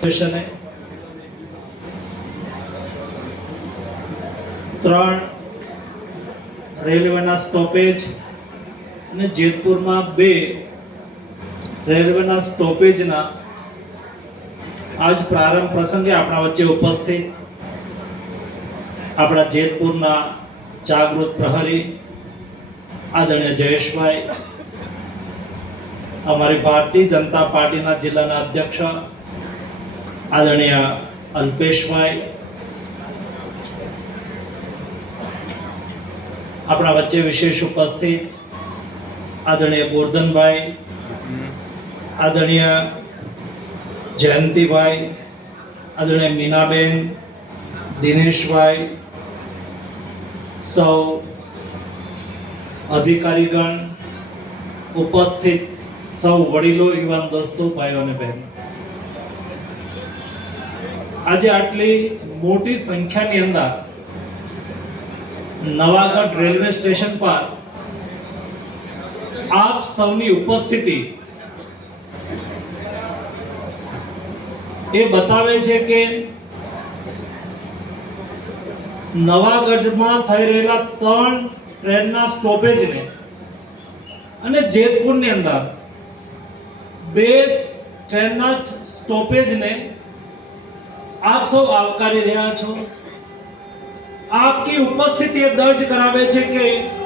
સ્ટેશને ત્રણ રેલવેના સ્ટોપેજ અને જેતપુરમાં બે રેલવેના સ્ટોપેજના આજ પ્રારંભ પ્રસંગે આપણા વચ્ચે ઉપસ્થિત આપણા જેતપુરના જાગૃત પ્રહરી આદરણીય જયેશભાઈ, અમારી ભારતીય જનતા પાર્ટીના જિલ્લાના અધ્યક્ષ આદરણીય અલ્પેશભાઈ, આપણા વચ્ચે વિશેષ ઉપસ્થિત આદરણીય ગોરધનભાઈ આદરણીય જયંતિભાઈ, આદરણીય મીનાબેન, દિનેશભાઈ, સૌ અધિકારીગણ, ઉપસ્થિત સૌ વડીલો, યુવાન દોસ્તો, ભાઈઓ અને બહેનો. આજે આટલી મોટી સંખ્યાની અંદર નવાગઢ રેલવે સ્ટેશન પર આપ સૌની ઉપસ્થિતિ એ બતાવે છે કે નવાગઢમાં થઈ રહેલા ત્રણ ટ્રેનના સ્ટોપેજને અને જેતપુરની અંદર બે ટ્રેનના સ્ટોપેજને આપ સૌ આવકારી રહ્યા છો. આપની ઉપસ્થિતિ દર્જ કરાવે છે કે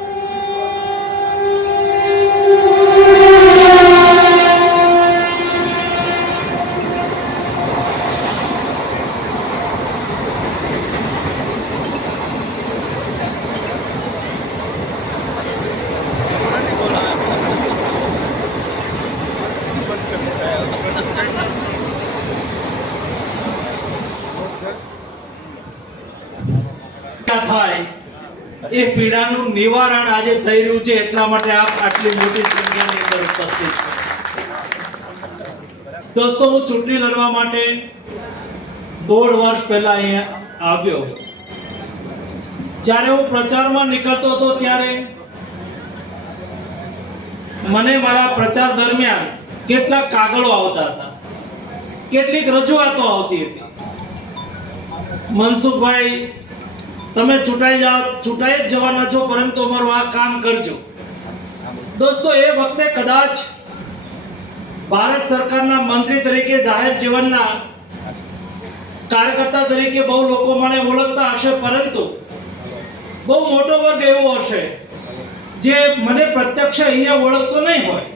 થાય એ પીડાનું નિવારણ આજે થઈ રહ્યું છે, એટલા માટે આપ આટલી મોટી સંખ્યાની અંદર ઉપસ્થિત છો. દોસ્તો, હું ચૂંટણી લડવા માટે દોઢ વર્ષ પહેલા અહીંયા આવ્યો. જ્યારે હું પ્રચારમાં નીકળતો હતો ત્યારે મને મારા પ્રચાર દરમિયાન કેટલાક કાગળો આવતા હતા. કેટલીક રજૂઆતો આવતી હતી. મનસુખભાઈ તમે ચૂંટાઈ જાઓ ચૂંટાઈ જ જવાના છો, પરંતુ અમારું આ કામ કરજો. દોસ્તો, એ વખતે કદાચ ભારત સરકારના મંત્રી તરીકે જાહેર જીવનના કાર્યકર્તા તરીકે બહુ લોકો મને ઓળખતા હશે, પરંતુ બહુ મોટો વર્ગ એવો હશે, જે મને પ્રત્યક્ષ અહીંયા ઓળખતો નહીં હોય.